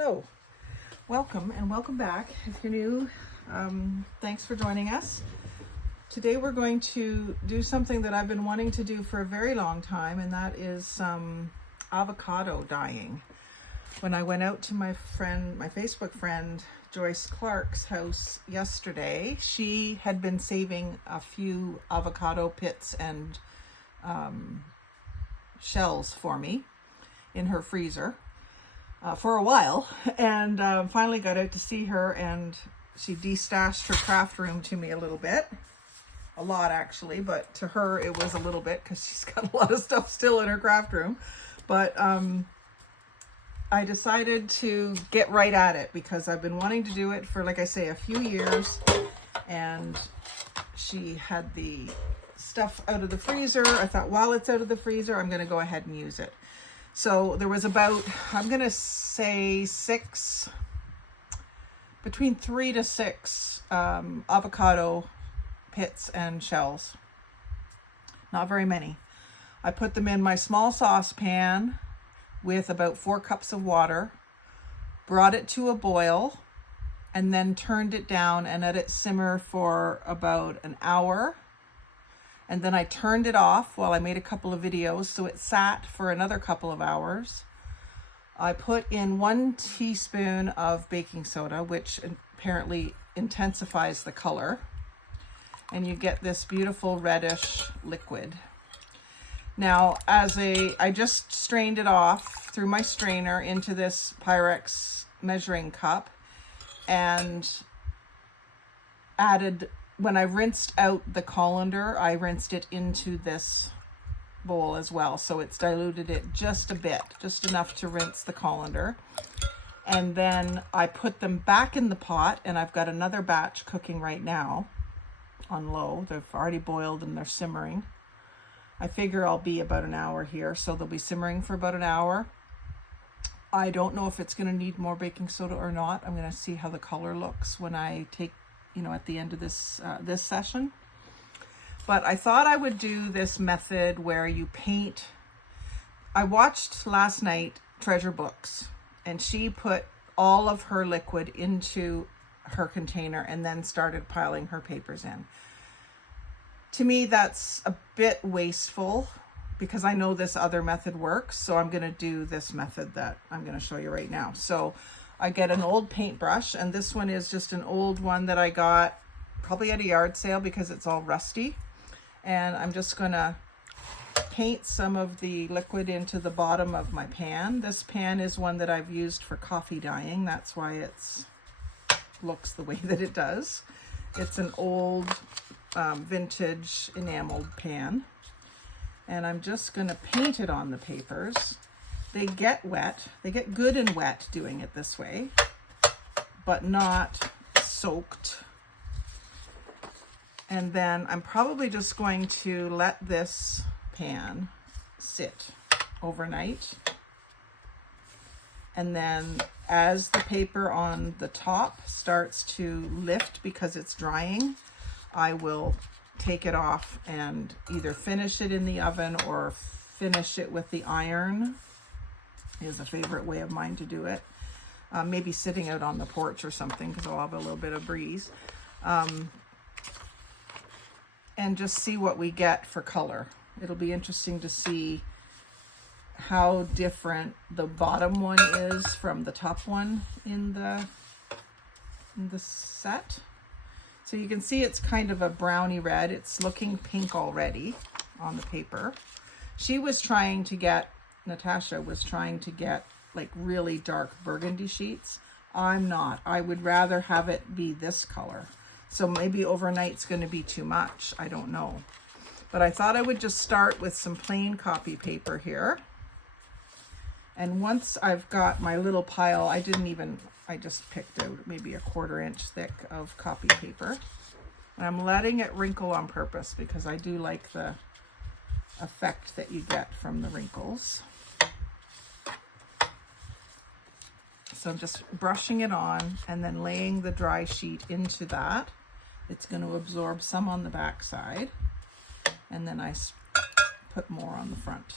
Hello, welcome and welcome back. If you're new, thanks for joining us. Today we're going to do something that I've been wanting to do for a very long time, and that is some avocado dyeing. When I went out to my Facebook friend Joyce Clark's house yesterday, she had been saving a few avocado pits and shells for me in her freezer for a while, and finally got out to see her, and she destashed her craft room to me a little bit. A lot actually, but to her it was a little bit because she's got a lot of stuff still in her craft room. But I decided to get right at it because I've been wanting to do it for, like I say, a few years, and she had the stuff out of the freezer. I thought, while it's out of the freezer, I'm going to go ahead and use it. So there was about, I'm going to say between 3 to 6 avocado pits and shells. Not very many. I put them in my small saucepan with about 4 cups of water, brought it to a boil, and then turned it down and let it simmer for about an hour. And then I turned it off while I made a couple of videos, so it sat for another couple of hours. I put in 1 teaspoon of baking soda, which apparently intensifies the color, and you get this beautiful reddish liquid. Now, I just strained it off through my strainer into this Pyrex measuring cup, and added, when I rinsed out the colander, I rinsed it into this bowl as well. So it's diluted it just a bit, just enough to rinse the colander. And then I put them back in the pot, and I've got another batch cooking right now on low. They've already boiled and they're simmering. I figure I'll be about an hour here, so they'll be simmering for about an hour. I don't know if it's going to need more baking soda or not. I'm going to see how the color looks when I take, at the end of this session. But I thought I would do this method where you paint. I watched last night Treasure Books, and she put all of her liquid into her container and then started piling her papers in. To me, that's a bit wasteful because I know this other method works. So I'm going to do this method that I'm going to show you right now. So I get an old paintbrush, and this one is just an old one that I got probably at a yard sale because it's all rusty. And I'm just going to paint some of the liquid into the bottom of my pan. This pan is one that I've used for coffee dyeing. That's why it's looks the way that it does. It's an old vintage enameled pan, and I'm just going to paint it on the papers. They get wet. They get good and wet doing it this way, but not soaked. And then I'm probably just going to let this pan sit overnight. And then as the paper on the top starts to lift because it's drying, I will take it off and either finish it in the oven or finish it with the iron. Is a favorite way of mine to do it. Maybe sitting out on the porch or something because I'll have a little bit of breeze. And just see what we get for color. It'll be interesting to see how different the bottom one is from the top one in the set. So you can see it's kind of a browny red. It's looking pink already on the paper. Natasha was trying to get like really dark burgundy sheets. I'm not. I would rather have it be this color. So maybe overnight's going to be too much. I don't know. But I thought I would just start with some plain copy paper here. And once I've got my little pile, I just picked out maybe a 1/4 inch thick of copy paper. And I'm letting it wrinkle on purpose because I do like the effect that you get from the wrinkles. So I'm just brushing it on and then laying the dry sheet into that. It's going to absorb some on the back side, and then I put more on the front.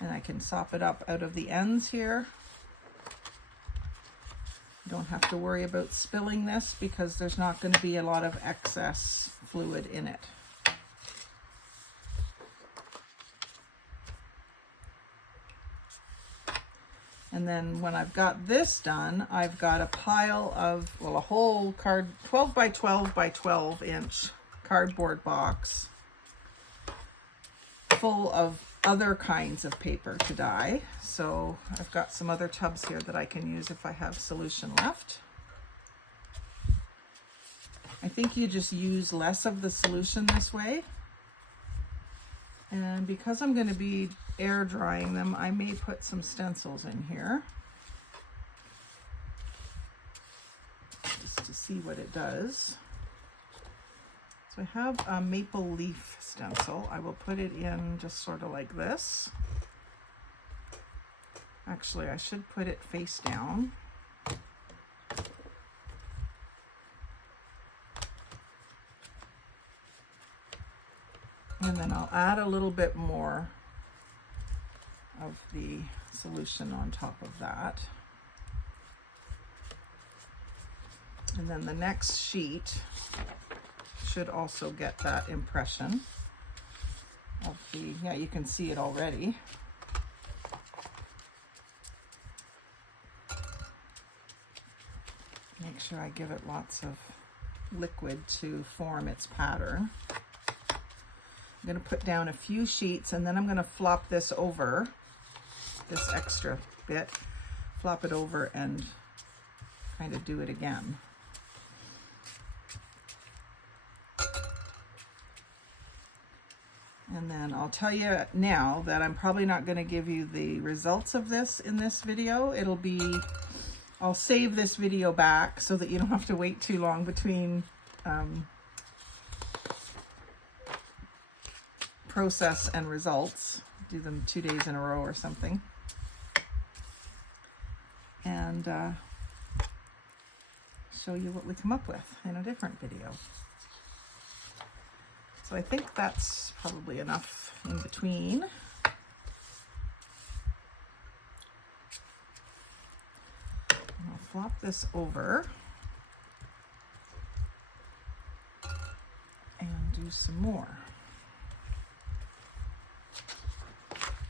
And I can sop it up out of the ends here Don't have to worry about spilling this because there's not going to be a lot of excess fluid in it. And then when I've got this done, I've got a pile of, well, a whole 12 by 12 by 12 inch cardboard box full of other kinds of paper to dye. So I've got some other tubs here that I can use if I have solution left. I think you just use less of the solution this way. And because I'm going to be air drying them, I may put some stencils in here just to see what it does. So I have a maple leaf stencil. I will put it in just sort of like this. Actually, I should put it face down. And then I'll add a little bit more of the solution on top of that. And then the next sheet should also get that impression of the, yeah, you can see it already. Make sure I give it lots of liquid to form its pattern. I'm going to put down a few sheets and then I'm going to flop this over, this extra bit, flop it over and kind of do it again. And then I'll tell you now that I'm probably not going to give you the results of this in this video. It'll be, I'll save this video back so that you don't have to wait too long between process and results. Do them 2 days in a row or something. And show you what we come up with in a different video. So I think that's probably enough in between. And I'll flop this over and do some more.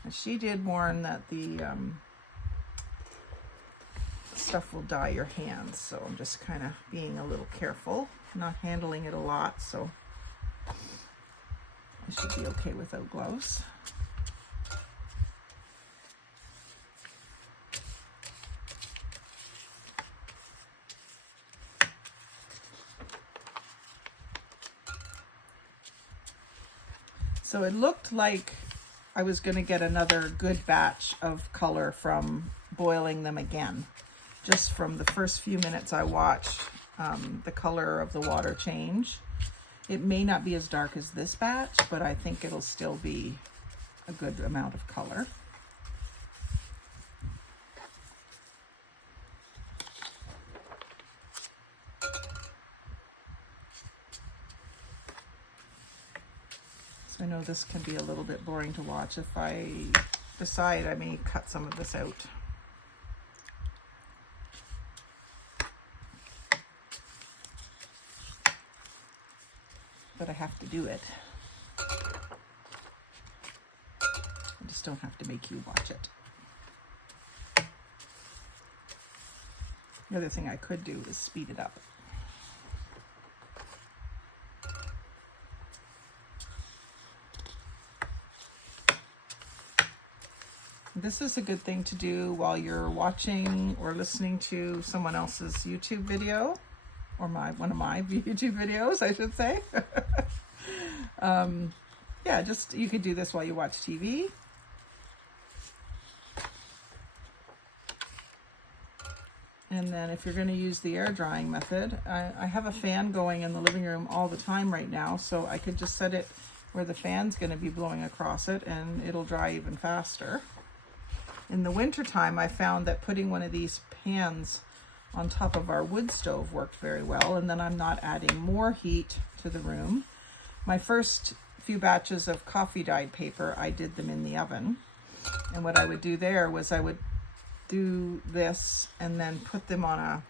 And she did warn that the stuff will dye your hands, so I'm just kind of being a little careful, not handling it a lot, so I should be okay without gloves. So it looked like I was going to get another good batch of color from boiling them again. Just from the first few minutes I watched the color of the water change. It may not be as dark as this batch, but I think it'll still be a good amount of color. So I know this can be a little bit boring to watch. If I decide, I may cut some of this out. But I have to do it. I just don't have to make you watch it. The other thing I could do is speed it up. This is a good thing to do while you're watching or listening to someone else's YouTube video. Or one of my YouTube videos, I should say. Yeah, just you could do this while you watch TV. And then if you're going to use the air drying method, I have a fan going in the living room all the time right now, so I could just set it where the fan's going to be blowing across it and it'll dry even faster. In the winter time, I found that putting one of these pans on top of our wood stove worked very well, and then I'm not adding more heat to the room. My first few batches of coffee dyed paper, I did them in the oven, and what I would do there was I would do this and then put them on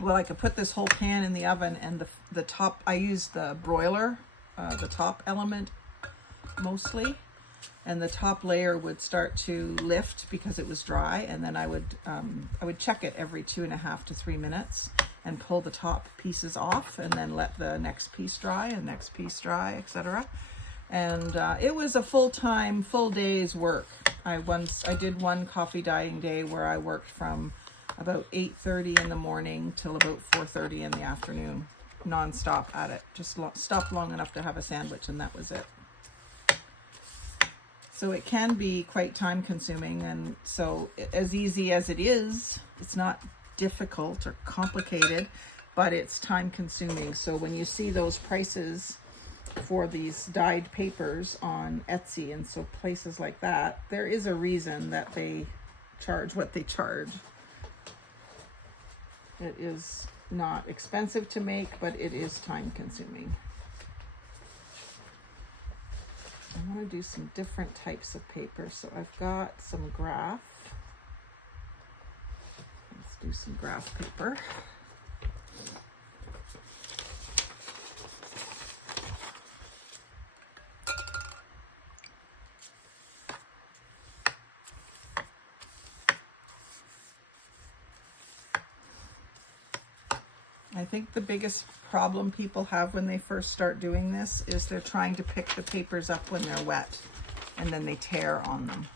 well, I could put this whole pan in the oven, and the top, I use the broiler, the top element mostly, and the top layer would start to lift because it was dry, and then I would check it every 2.5 to 3 minutes and pull the top pieces off, and then let the next piece dry and next piece dry, etc. And it was a full day's work. I did one coffee dyeing day where I worked from about 8:30 in the morning till about 4:30 in the afternoon, non-stop at it. Just stopped long enough to have a sandwich, and that was it. So it can be quite time consuming, and so as easy as it is, it's not difficult or complicated, but it's time consuming. So when you see those prices for these dyed papers on Etsy and so places like that, there is a reason that they charge what they charge. It is not expensive to make, but it is time consuming. I want to do some different types of paper. So I've got some graph. Let's do some graph paper. I think the biggest problem people have when they first start doing this is they're trying to pick the papers up when they're wet, and then they tear on them.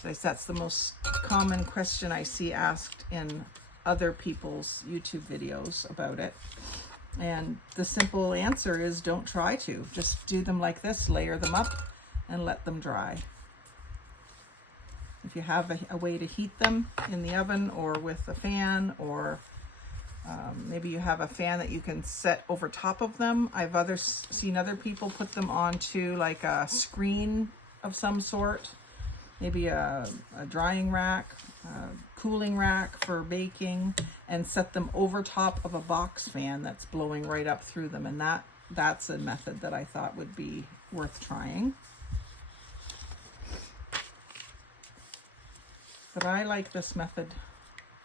So that's the most common question I see asked in other people's YouTube videos about it. And the simple answer is don't try to. Just do them like this, layer them up and let them dry. If you have a way to heat them in the oven or with a fan, or maybe you have a fan that you can set over top of them. I've seen other people put them onto like a screen of some sort, maybe a drying rack, a cooling rack for baking, and set them over top of a box fan that's blowing right up through them. And that's a method that I thought would be worth trying. But I like this method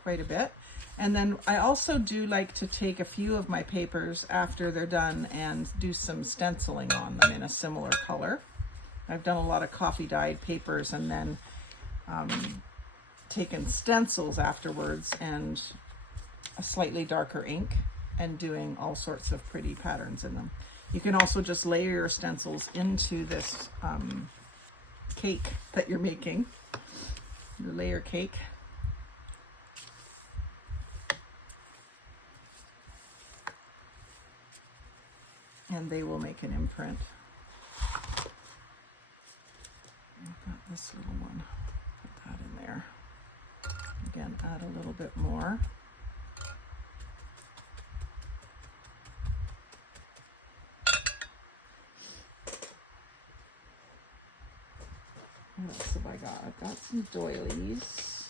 quite a bit. And then I also do like to take a few of my papers after they're done and do some stenciling on them in a similar color. I've done a lot of coffee dyed papers and then taken stencils afterwards and a slightly darker ink and doing all sorts of pretty patterns in them. You can also just layer your stencils into this cake that you're making, your layer cake. And they will make an imprint. I've got this little one. Put that in there. Again, add a little bit more. What else have I got? I've got some doilies.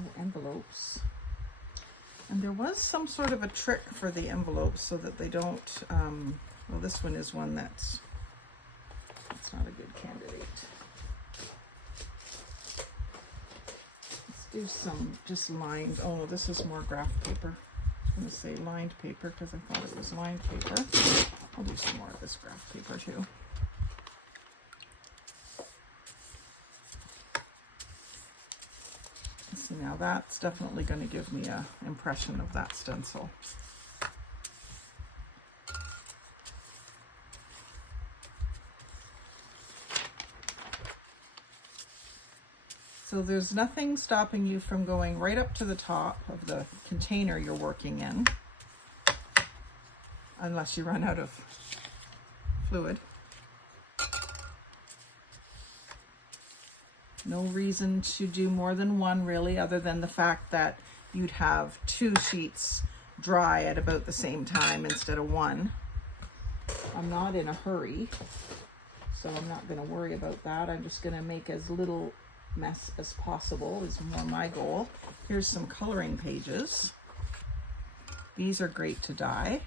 Oh, envelopes. And there was some sort of a trick for the envelopes so that they don't, well, this one is one that's not a good candidate. Let's do some just lined, oh, this is more graph paper. I was going to say lined paper because I thought it was lined paper. I'll do some more of this graph paper too. See, now that's definitely going to give me an impression of that stencil. So there's nothing stopping you from going right up to the top of the container you're working in, unless you run out of fluid. No reason to do more than one really, other than the fact that you'd have 2 sheets dry at about the same time instead of 1. I'm not in a hurry, so I'm not going to worry about that. I'm just going to make as little mess as possible is more my goal. Here's some coloring pages. These are great to dye.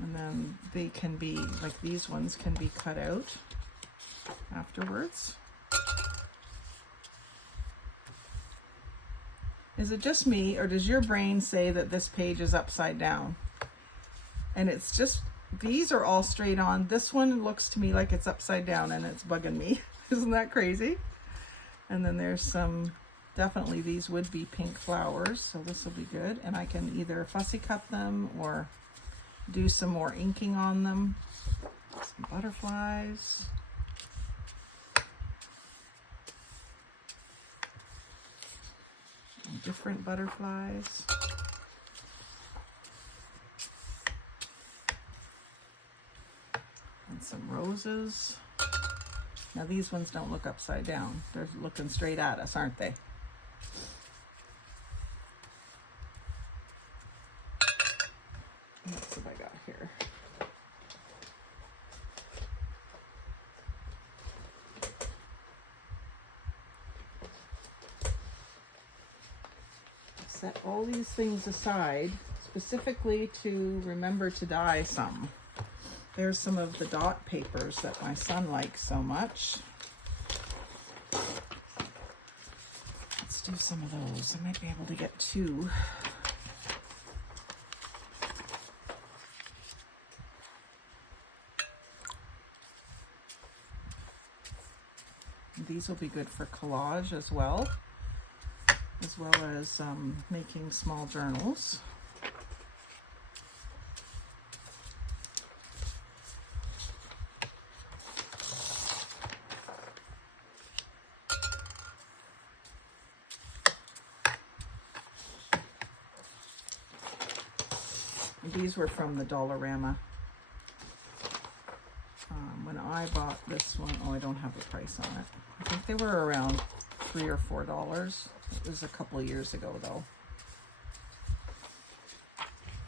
And then they can be, like these ones can be cut out. afterwards. Is it just me, or does your brain say that this page is upside down? And it's just, these are all straight on. This one looks to me like it's upside down and it's bugging me. Isn't that crazy? And then there's some, definitely these would be pink flowers, so this will be good. And I can either fussy cut them or do some more inking on them. Some butterflies. And different butterflies. And some roses. Now these ones don't look upside down. They're looking straight at us, aren't they? What have I got here? Set all these things aside specifically to remember to dye some. There's some of the dot papers that my son likes so much. Let's do some of those. I might be able to get 2. These will be good for collage as well as making small journals. These were from the Dollarama. When I bought this one, oh, I don't have the price on it. I think they were around $3 or $4. It was a couple of years ago though.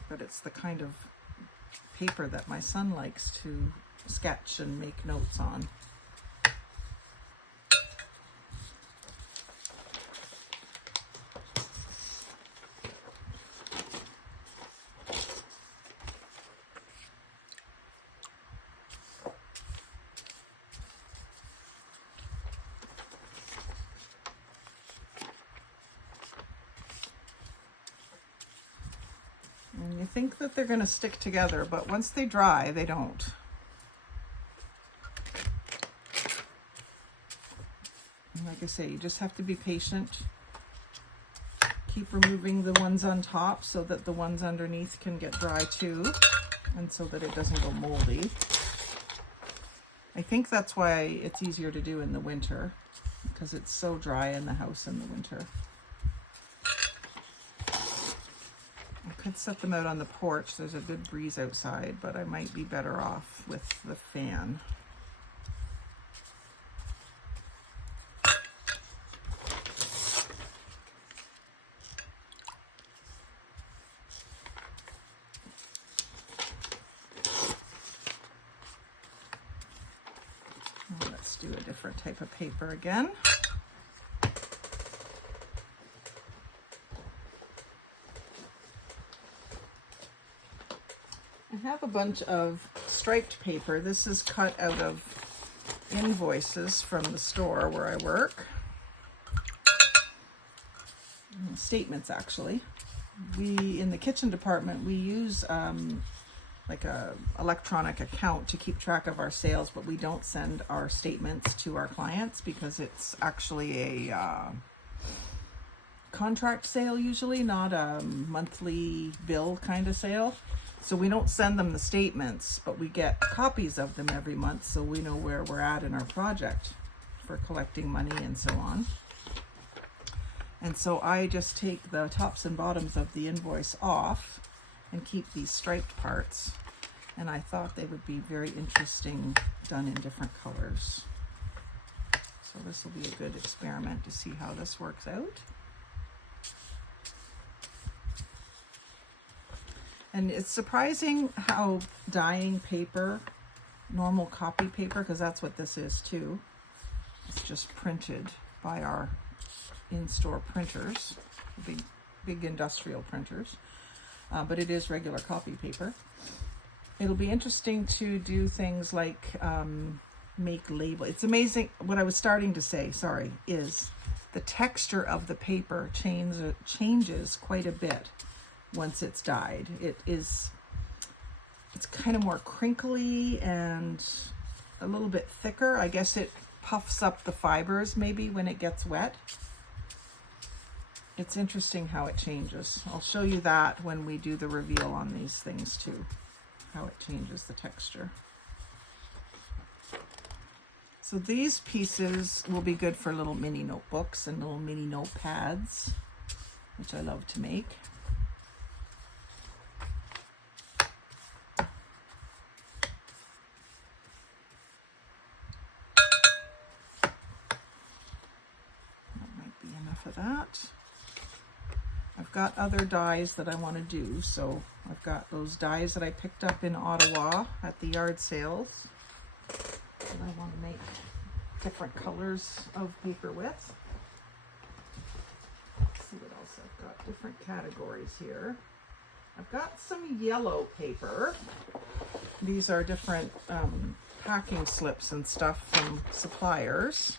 But it's the kind of paper that my son likes to sketch and make notes on. And you think that they're going to stick together, but once they dry, they don't. And like I say, you just have to be patient. Keep removing the ones on top so that the ones underneath can get dry too, and so that it doesn't go moldy. I think that's why it's easier to do in the winter, because it's so dry in the house in the winter. I could set them out on the porch. There's a good breeze outside, but I might be better off with the fan. Let's do a different type of paper again. I have a bunch of striped paper. This is cut out of invoices from the store where I work. Statements, actually. In the kitchen department, we use like a electronic account to keep track of our sales, but we don't send our statements to our clients because it's actually a contract sale usually, not a monthly bill kind of sale. So we don't send them the statements, but we get copies of them every month so we know where we're at in our project for collecting money and so on. And so I just take the tops and bottoms of the invoice off and keep these striped parts. And I thought they would be very interesting done in different colors. So this will be a good experiment to see how this works out. And it's surprising how dyeing paper, normal copy paper, because that's what this is too. It's just printed by our in-store printers, big industrial printers, but it is regular copy paper. It'll be interesting to do things like make label. It's amazing. What I was starting to say, sorry, is the texture of the paper changes quite a bit once it's dyed. It's kind of more crinkly and a little bit thicker. I guess it puffs up the fibers maybe when it gets wet. It's interesting how it changes. I'll show you that when we do the reveal on these things too, how it changes the texture. So these pieces will be good for little mini notebooks and little mini notepads, which I love to make. That might be enough of that. I've got other dies that I want to do. So I've got those dies that I picked up in Ottawa at the yard sales. And I want to make different colors of paper with. Let's see what else I've got. Different categories here. I've got some yellow paper. These are different packing slips and stuff from suppliers.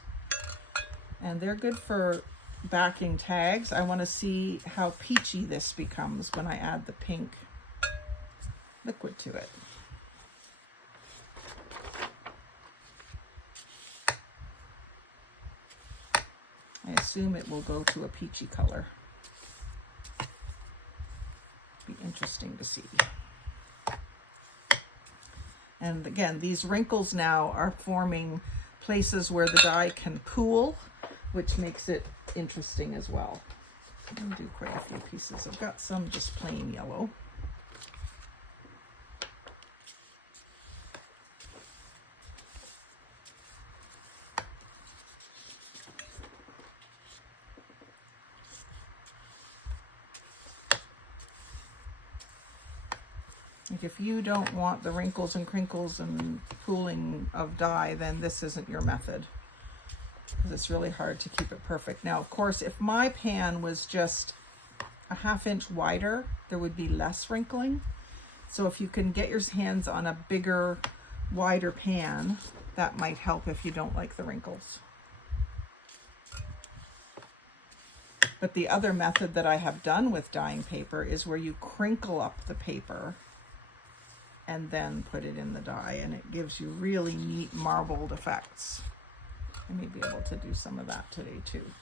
And they're good for backing tags. I want to see how peachy this becomes when I add the pink liquid to it. I assume it will go to a peachy color. Be interesting to see. And again, these wrinkles now are forming places where the dye can pool, which makes it interesting as well. I'm going to do quite a few pieces. I've got some just plain yellow. Like if you don't want the wrinkles and crinkles and pooling of dye, then this isn't your method, because it's really hard to keep it perfect. Now, of course, if my pan was just a 1/2 inch wider, there would be less wrinkling. So if you can get your hands on a bigger, wider pan, that might help if you don't like the wrinkles. But the other method that I have done with dyeing paper is where you crinkle up the paper and then put it in the dye, and it gives you really neat marbled effects. I may be able to do some of that today too.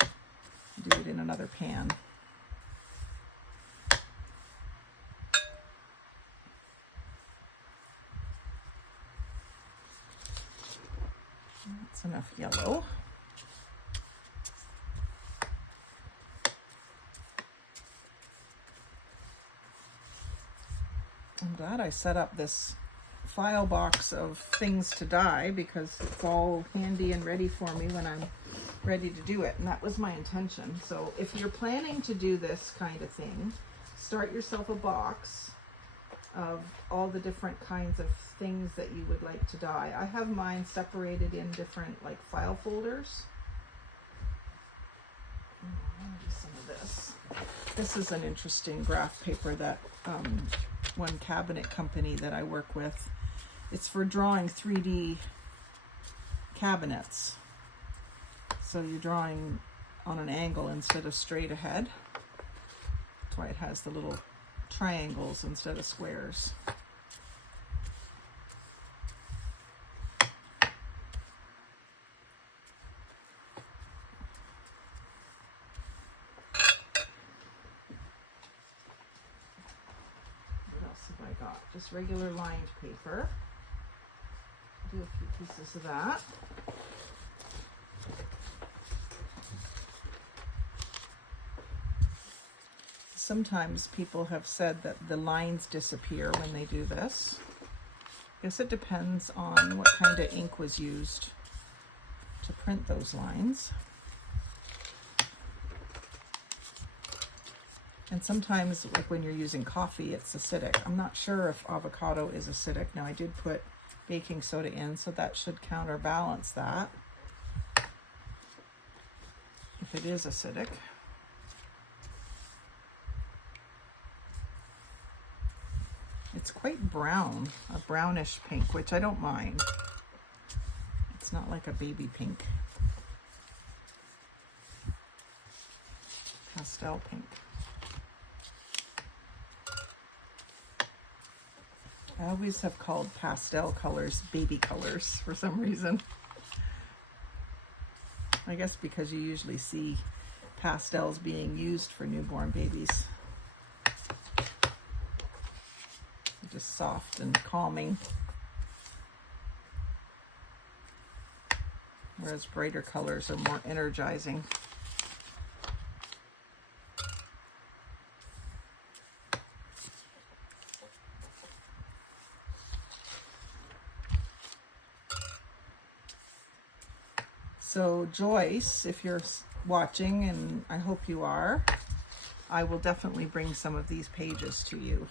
Do it in another pan. That's enough yellow. I'm glad I set up this file box of things to dye, because it's all handy and ready for me when I'm ready to do it. And that was my intention. So if you're planning to do this kind of thing, start yourself a box of all the different kinds of things that you would like to dye. I have mine separated in different like file folders. I want to do some of this. This is an interesting graph paper that one cabinet company that I work with. It's for drawing 3D cabinets. So you're drawing on an angle instead of straight ahead. That's why it has the little triangles instead of squares. Just regular lined paper. Do a few pieces of that. Sometimes people have said that the lines disappear when they do this. I guess it depends on what kind of ink was used to print those lines. And sometimes, like when you're using coffee, it's acidic. I'm not sure if avocado is acidic. Now, I did put baking soda in, so that should counterbalance that, if it is acidic. It's quite brown, a brownish pink, which I don't mind. It's not like a baby pink. Pastel pink. I always have called pastel colors baby colors for some reason. I guess because you usually see pastels being used for newborn babies. They're just soft and calming. Whereas brighter colors are more energizing. So Joyce, if you're watching, and I hope you are, I will definitely bring some of these pages to you.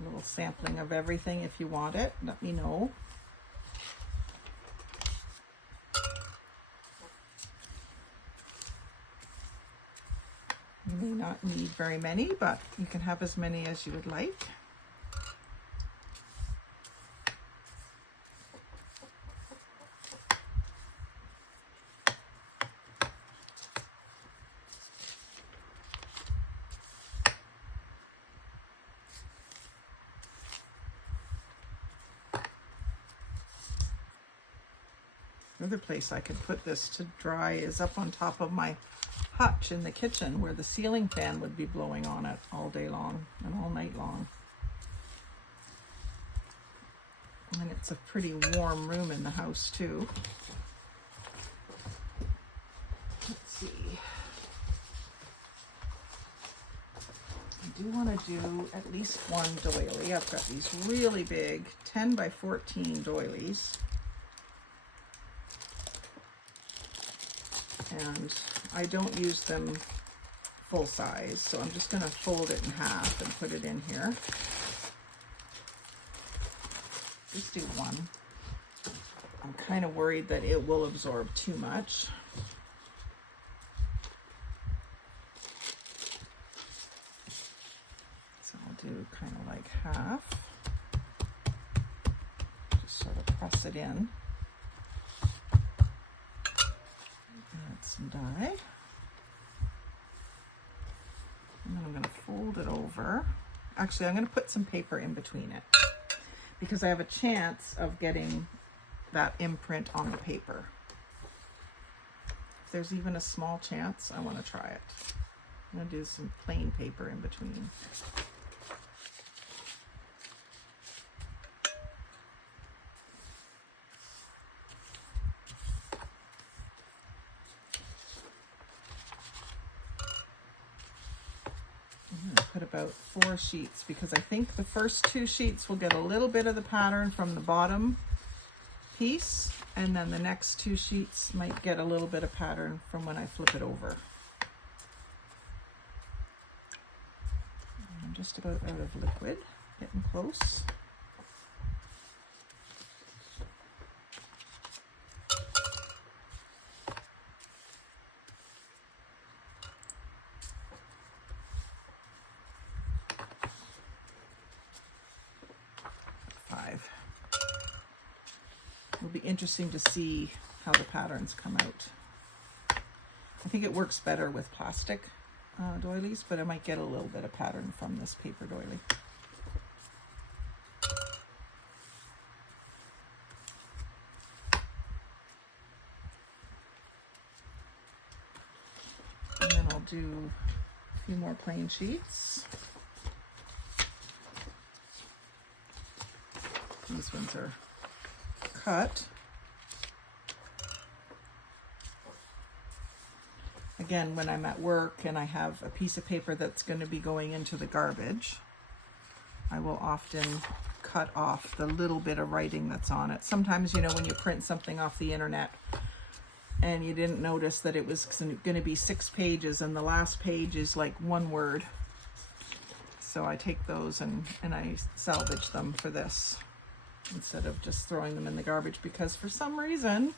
A little sampling of everything if you want it, let me know. You may not need very many, but you can have as many as you would like. Another place I could put this to dry is up on top of my hutch in the kitchen, where the ceiling fan would be blowing on it all day long and all night long. And it's a pretty warm room in the house too. Let's see. I do want to do at least one doily. I've got these really big 10 by 14 doilies. And I don't use them full size, so I'm just going to fold it in half and put it in here. Just do one. I'm kind of worried that it will absorb too much. So I'll do kind of like half. Just sort of press it in. Some dye, and then I'm going to fold it over. Actually, I'm going to put some paper in between it because I have a chance of getting that imprint on the paper. If there's even a small chance, I want to try it. I'm going to do some plain paper in between. Put about 4 sheets because I think the first 2 sheets will get a little bit of the pattern from the bottom piece, and then the next 2 sheets might get a little bit of pattern from when I flip it over. I'm just about out of liquid, getting close. It'll be interesting to see how the patterns come out. I think it works better with plastic doilies, but I might get a little bit of pattern from this paper doily. And then I'll do a few more plain sheets. These ones are cut. Again, when I'm at work and I have a piece of paper that's going to be going into the garbage, I will often cut off the little bit of writing that's on it. Sometimes, you know, when you print something off the internet and you didn't notice that it was going to be 6 pages and the last page is like 1 word. So I take those and I salvage them for this, instead of just throwing them in the garbage, because for some reason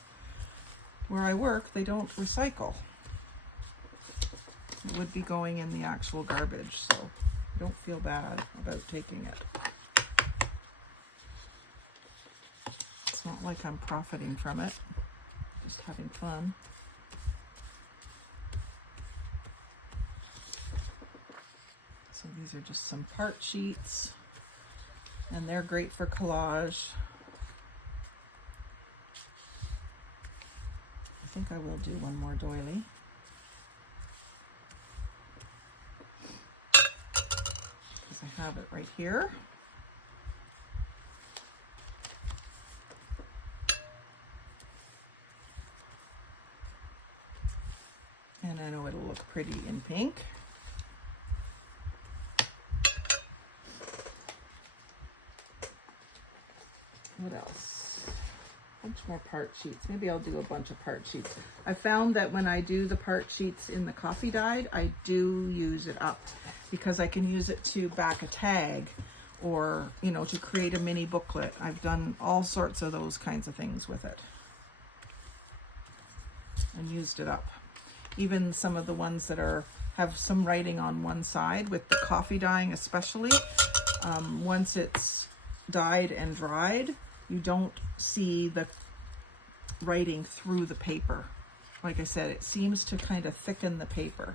where I work they don't recycle. It would be going in the actual garbage, so don't feel bad about taking it. It's not like I'm profiting from it, just having fun. So these are just some part sheets, and they're great for collage. I think I will do one more doily. Because I have it right here. And I know it'll look pretty in pink. What else? A bunch more part sheets. Maybe I'll do a bunch of part sheets. I found that when I do the part sheets in the coffee dyed, I do use it up because I can use it to back a tag or, you know, to create a mini booklet. I've done all sorts of those kinds of things with it and used it up. Even some of the ones that have some writing on one side with the coffee dyeing especially, once it's dyed and dried, you don't see the writing through the paper. Like I said, it seems to kind of thicken the paper.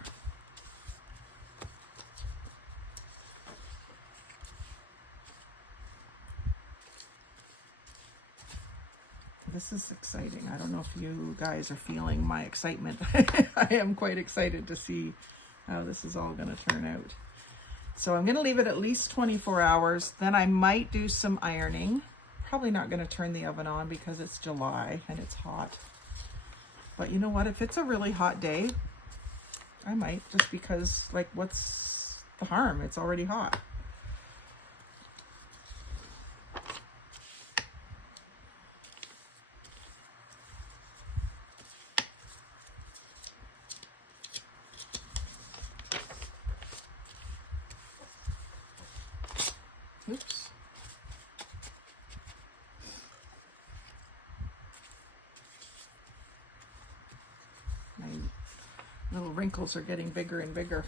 This is exciting. I don't know if you guys are feeling my excitement. I am quite excited to see how this is all going to turn out. So I'm going to leave it at least 24 hours. Then I might do some ironing. Probably not going to turn the oven on because it's July and it's hot. But you know what? If it's a really hot day, I might, just because, like, what's the harm? It's already hot. Oops. My little wrinkles are getting bigger and bigger.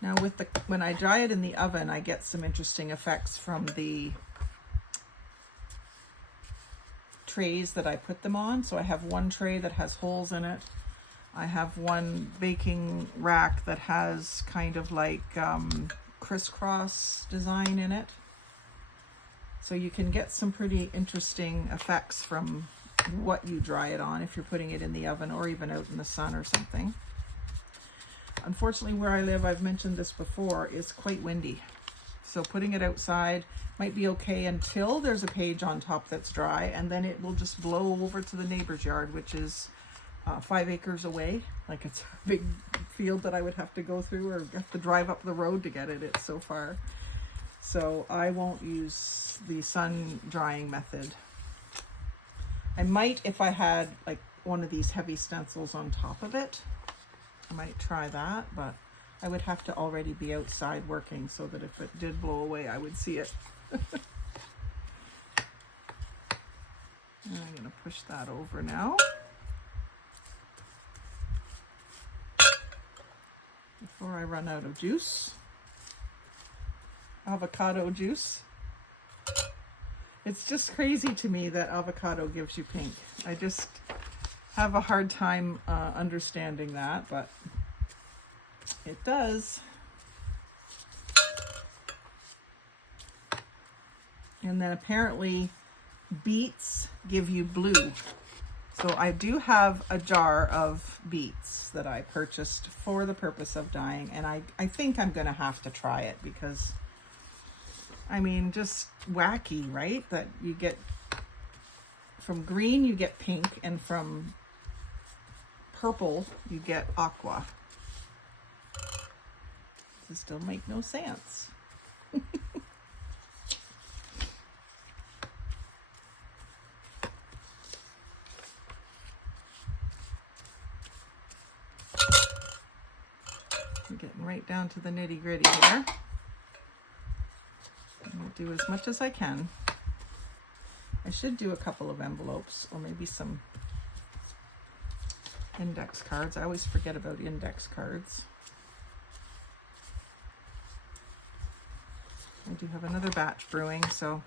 Now when I dry it in the oven, I get some interesting effects from the trays that I put them on. So I have one tray that has holes in it. I have one baking rack that has kind of like crisscross design in it. So you can get some pretty interesting effects from what you dry it on if you're putting it in the oven or even out in the sun or something. Unfortunately, where I live, I've mentioned this before, is quite windy. So putting it outside might be okay until there's a page on top that's dry, and then it will just blow over to the neighbor's yard, which is 5 acres away. Like, it's a big field that I would have to go through or have to drive up the road to get it. It's so far. So I won't use the sun drying method. I might, if I had like one of these heavy stencils on top of it, I might try that, but I would have to already be outside working so that if it did blow away, I would see it. And I'm going to push that over now. Before I run out of juice. Avocado juice. It's just crazy to me that avocado gives you pink. I just have a hard time understanding that, but it does. And then apparently beets give you blue. So I do have a jar of beets that I purchased for the purpose of dyeing, and I think I'm going to have to try it because, I mean, just wacky, right? That you get, from green you get pink, and from purple you get aqua. This still make no sense. I'm getting right down to the nitty gritty here. I'll do as much as I can. I should do a couple of envelopes or maybe some index cards. I always forget about index cards. I do have another batch brewing, so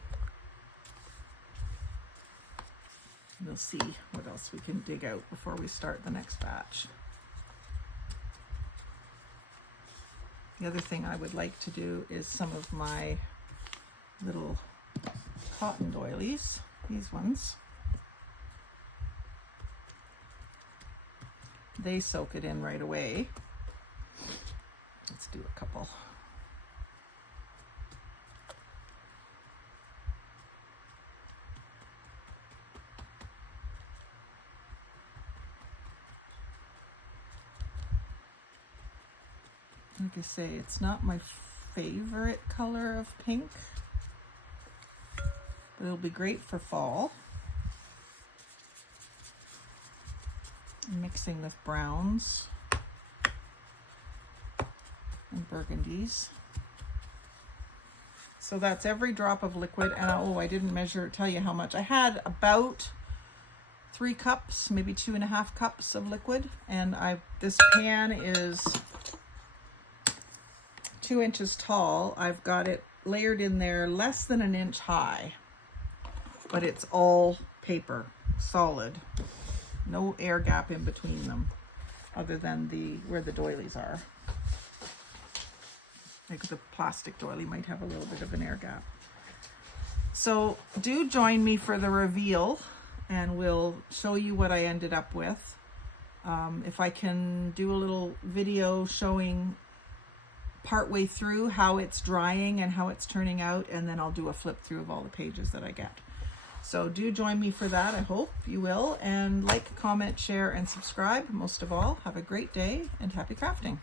we'll see what else we can dig out before we start the next batch. The other thing I would like to do is some of my little cotton doilies, these ones. They soak it in right away. Let's do a couple. Like I say, it's not my favorite color of pink, but it'll be great for fall. Mixing with browns and burgundies. So that's every drop of liquid. And oh, I didn't tell you how much. I had about 3 cups, maybe 2.5 cups of liquid. And this pan is 2 inches tall. I've got it layered in there less than 1 inch high, but it's all paper, solid. No air gap in between them, other than where the doilies are. Like the plastic doily might have a little bit of an air gap. So do join me for the reveal, and we'll show you what I ended up with. If I can do a little video showing partway through how it's drying and how it's turning out, and then I'll do a flip through of all the pages that I get. So do join me for that. I hope you will. And like, comment, share, and subscribe. Most of all, have a great day and happy crafting.